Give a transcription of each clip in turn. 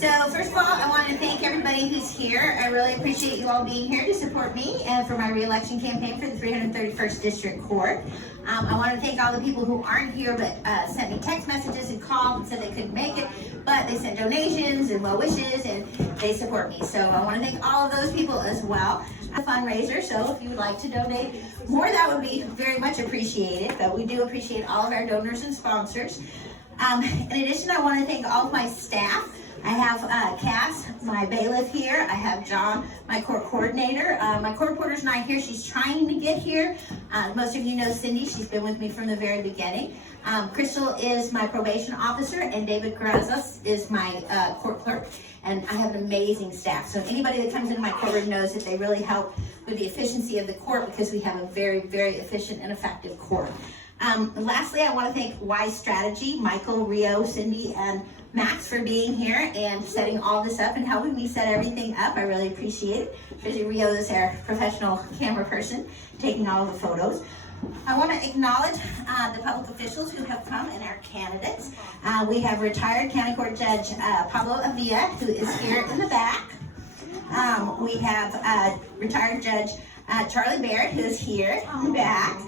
So first of all, I want to thank everybody who's here. I really appreciate you all being here to support me and for my re-election campaign for the 331st District Court. I want to thank all the people who aren't here but sent me text messages and called and said they couldn't make it, but they sent donations and well wishes and they support me. So I want to thank all of those people as well. A fundraiser, so if you would like to donate more, that would be very much appreciated, but we do appreciate all of our donors and sponsors. In addition, I want to thank all of my staff. I have Cass, my bailiff here. I have John, my court coordinator. My court reporter's not here. She's trying to get here. Most of you know Cindy. She's been with me from the very beginning. Crystal is my probation officer, and David Carrazas is my court clerk. And I have an amazing staff. So anybody that comes into my courtroom knows that they really help with the efficiency of the court because we have a very, very efficient and effective court. Lastly, I want to thank Wise Strategy, Michael, Rio, Cindy, and Max for being here and setting all this up and helping me set everything up. I really appreciate it. Especially Rio is our professional camera person taking all the photos. I want to acknowledge the public officials who have come and our candidates. We have retired County Court Judge Pablo Avila, who is here in the back. We have retired Judge Charlie Baird, who is here in the back.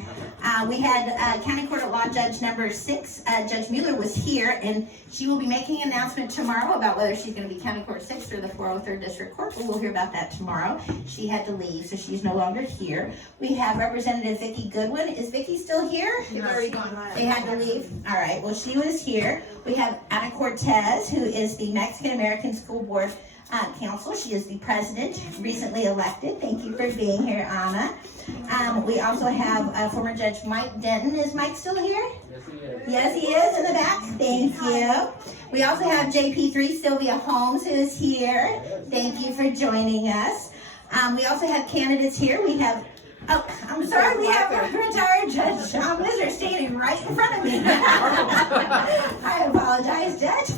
We had County Court at Law Judge number 6, Judge Mueller was here, and she will be making an announcement tomorrow about whether she's going to be County Court 6 or the 403rd District Court. We'll hear about that tomorrow. She had to leave, so she's no longer here. We have Representative Vicki Goodwin. Is Vicki still here? She's already gone. They had to leave? All right, well, she was here. We have Ana Cortez, who is the Mexican American School Board Council. She is the president, recently elected. Thank you for being here, Ana. We also have former Judge Mike Denton. Is Mike still here? Yes, he is in the back. Thank you. We also have JP3 Sylvia Holmes, who is here. Thank you for joining us. We also have candidates here. We have, oh, I'm sorry, we have retired Judge Sean Wizard standing right in front of me. I apologize, Judge.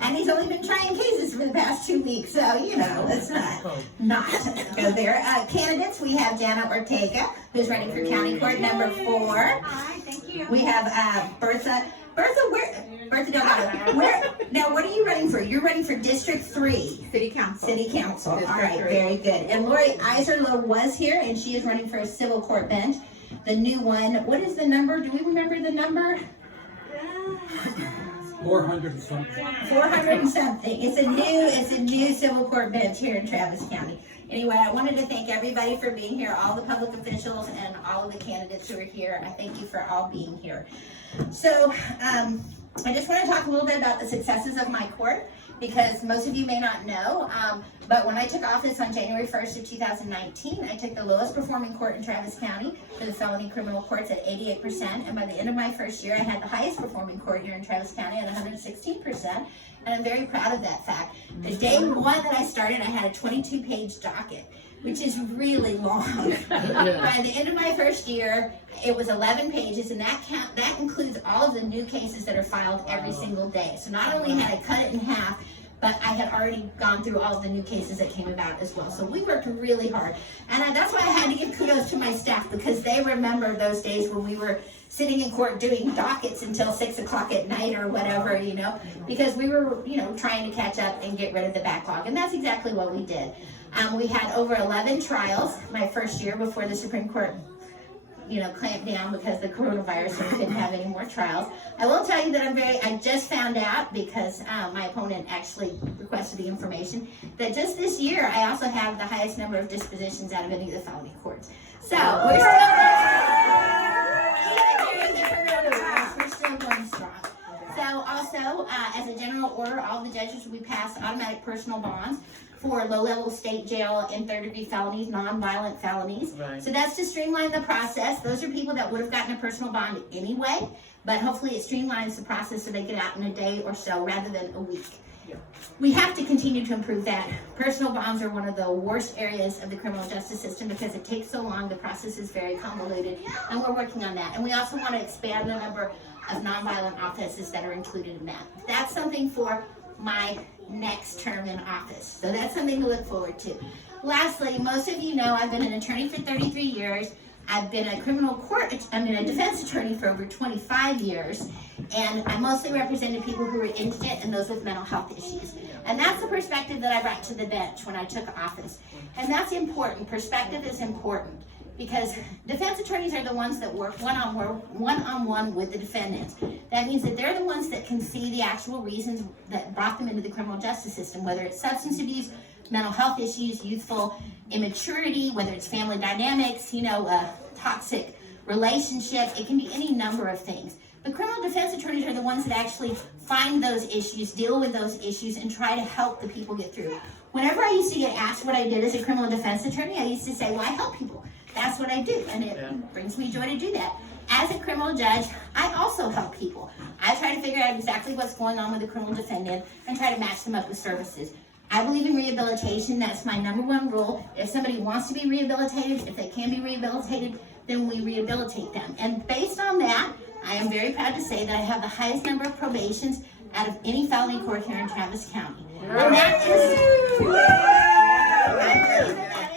And he's only been trying cases for the past 2 weeks, so, you know, let's not go there. Candidates, we have Jana Ortega, who's running for County Court number 4. Hi, thank you. We have Bertha, Bertha Delgado. Now, what are you running for? You're running for District 3. City Council. City Council. District All right, 3. very good. And Lori Iserloh was here, and she is running for a civil court bench. The new one, what is the number? Do we remember the number? 400 and something. 400 and something. It's a new civil court bench here in Travis County. Anyway, I wanted to thank everybody for being here, all the public officials and all of the candidates who are here. I thank you for all being here. So, I just want to talk a little bit about the successes of my court, because most of you may not know, but when I took office on January 1st of 2019, I took the lowest performing court in Travis County for the felony criminal courts at 88%, and by the end of my first year, I had the highest performing court here in Travis County at 116%, and I'm very proud of that fact. The day one that I started, I had a 22-page docket, which is really long. By the end of my first year, it was 11 pages, and that includes all of the new cases that are filed every single day. So not only had I cut it in half, but I had already gone through all of the new cases that came about as well. So we worked really hard. And that's why I had to give kudos to my staff, because they remember those days when we were sitting in court doing dockets until 6 o'clock at night or whatever, you know, because we were, you know, trying to catch up and get rid of the backlog. And that's exactly what we did. We had over 11 trials my first year before the Supreme Court, you know, clamped down because the coronavirus, so we couldn't have any more trials. I will tell you that I just found out, because my opponent actually requested the information, that just this year I also have the highest number of dispositions out of any of the felony courts. So we're still going strong. So also, as a general order, all the judges will be passed automatic personal bonds for low-level state jail and third-degree felonies, non-violent felonies. Right. So that's to streamline the process. Those are people that would have gotten a personal bond anyway, but hopefully it streamlines the process so they get out in a day or so rather than a week. Yeah. We have to continue to improve that. Personal bonds are one of the worst areas of the criminal justice system because it takes so long, the process is very convoluted, and we're working on that. And we also want to expand the number of non-violent offenses that are included in that. That's something for my next term in office. So that's something to look forward to. Lastly, most of you know I've been an attorney for 33 years. I've been a a defense attorney for over 25 years, and I mostly represented people who were indigent and those with mental health issues. And that's the perspective that I brought to the bench when I took office. And that's important. Perspective is important, because defense attorneys are the ones that work one-on-one with the defendants. That means that they're the ones that can see the actual reasons that brought them into the criminal justice system, whether it's substance abuse, mental health issues, youthful immaturity, whether it's family dynamics, toxic relationship. It can be any number of things. But criminal defense attorneys are the ones that actually find those issues, deal with those issues, and try to help the people get through. Whenever I used to get asked what I did as a criminal defense attorney, I used to say, well, I help people. That's what I do, and it brings me joy to do that. As a criminal judge, I also help people. I try to figure out exactly what's going on with the criminal defendant and try to match them up with services. I believe in rehabilitation. That's my number one rule. If somebody wants to be rehabilitated, if they can be rehabilitated, then we rehabilitate them. And based on that, I am very proud to say that I have the highest number of probations out of any felony court here in Travis County. And that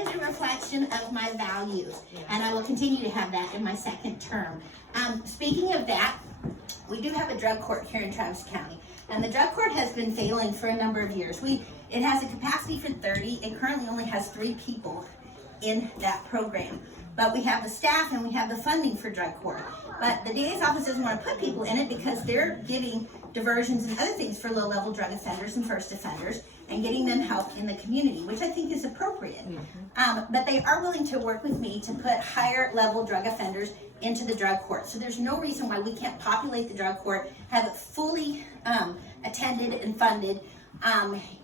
is a reflection of my values, and I will continue to have that in my second term. Speaking of that, we do have a drug court here in Travis County, and the drug court has been failing for a number of years. It has a capacity for 30. It currently only has 3 people in that program. But we have the staff and we have the funding for drug court. But the DA's office doesn't want to put people in it because they're giving diversions and other things for low-level drug offenders and first offenders and getting them help in the community, which I think is appropriate. But they are willing to work with me to put higher-level drug offenders into the drug court. So there's no reason why we can't populate the drug court, have it fully attended and funded,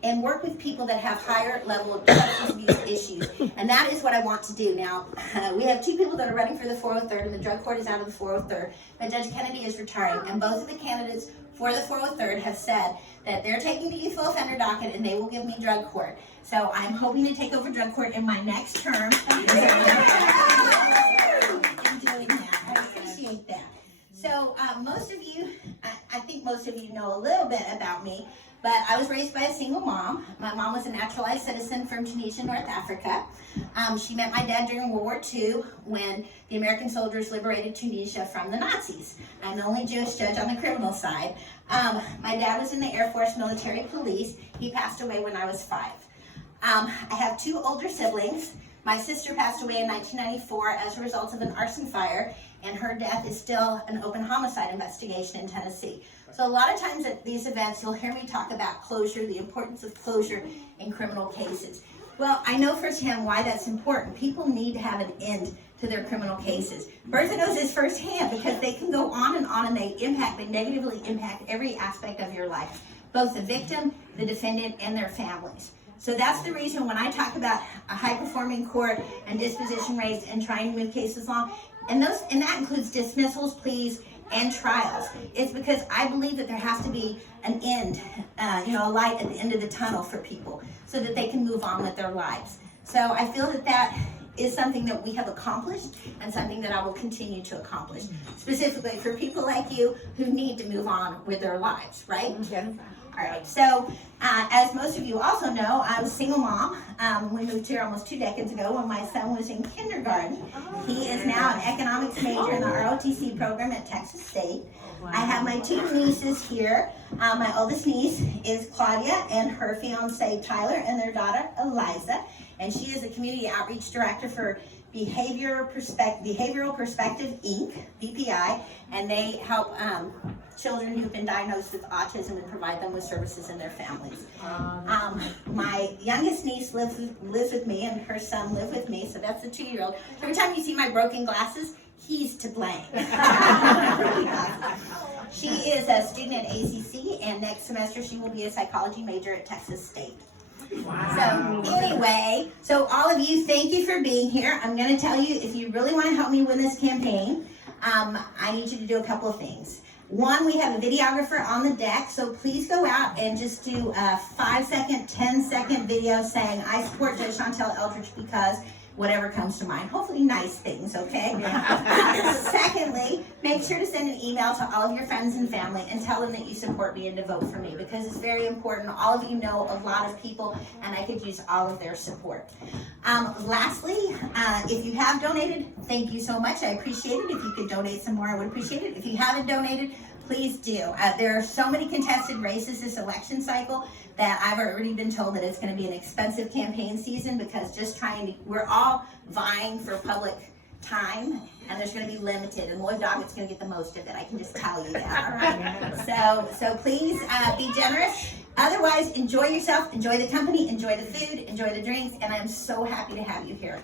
and work with people that have higher level substance abuse issues. And that is what I want to do. Now, we have 2 people that are running for the 403rd, and the drug court is out of the 403rd, but Judge Kennedy is retiring, and both of the candidates for the 403rd have said that they're taking the youthful offender docket and they will give me drug court. So I'm hoping to take over drug court in my next term. In doing that. I appreciate that. So I think most of you know a little bit about me. But I was raised by a single mom. My mom was a naturalized citizen from Tunisia, North Africa. She met my dad during World War II when the American soldiers liberated Tunisia from the Nazis. I'm the only Jewish judge on the criminal side. My dad was in the Air Force Military Police. He passed away when I was 5. I have 2 older siblings. My sister passed away in 1994 as a result of an arson fire, and her death is still an open homicide investigation in Tennessee. So a lot of times at these events, you'll hear me talk about closure, the importance of closure in criminal cases. Well, I know firsthand why that's important. People need to have an end to their criminal cases. Bertha knows this firsthand because they can go on, and they negatively impact every aspect of your life, both the victim, the defendant, and their families. So that's the reason when I talk about a high-performing court and disposition rates and trying to move cases along, and that includes dismissals, pleas, and trials. It's because I believe that there has to be an end, a light at the end of the tunnel for people so that they can move on with their lives. So I feel that that is something that we have accomplished and something that I will continue to accomplish, specifically for people like you who need to move on with their lives, right? Yeah. All right, so as most of you also know, I was a single mom. We moved here almost 2 decades ago when my son was in kindergarten. He is now an economics major in the ROTC program at Texas State. I have my 2 nieces here. My oldest niece is Claudia and her fiance Tyler and their daughter Eliza. And she is a community outreach director for Behavioral Perspective Inc., BPI, and they help children who've been diagnosed with autism and provide them with services in their families. My youngest niece lives with me, and her son lives with me, so that's the 2-year-old. Every time you see my broken glasses, he's to blame. She is a student at ACC, and next semester she will be a psychology major at Texas State. Wow. So anyway, so all of you, thank you for being here. I'm going to tell you, if you really want to help me win this campaign, I need you to do a couple of things. One, we have a videographer on the deck, so please go out and just do a 5-second, 10-second video saying, I support Judge Chantal Eldridge because whatever comes to mind. Hopefully nice things, okay? Secondly, make sure to send an email to all of your friends and family and tell them that you support me and to vote for me, because it's very important. All of you know a lot of people, and I could use all of their support. Lastly, if you have donated, thank you so much. I appreciate it. If you could donate some more, I would appreciate it. If you haven't donated, please do. There are so many contested races this election cycle that I've already been told that it's going to be an expensive campaign season, because we're all vying for public time, and there's going to be limited, and Lloyd Doggett's going to get the most of it. I can just tell you that. All right? So please be generous. Otherwise, enjoy yourself, enjoy the company, enjoy the food, enjoy the drinks, and I'm so happy to have you here.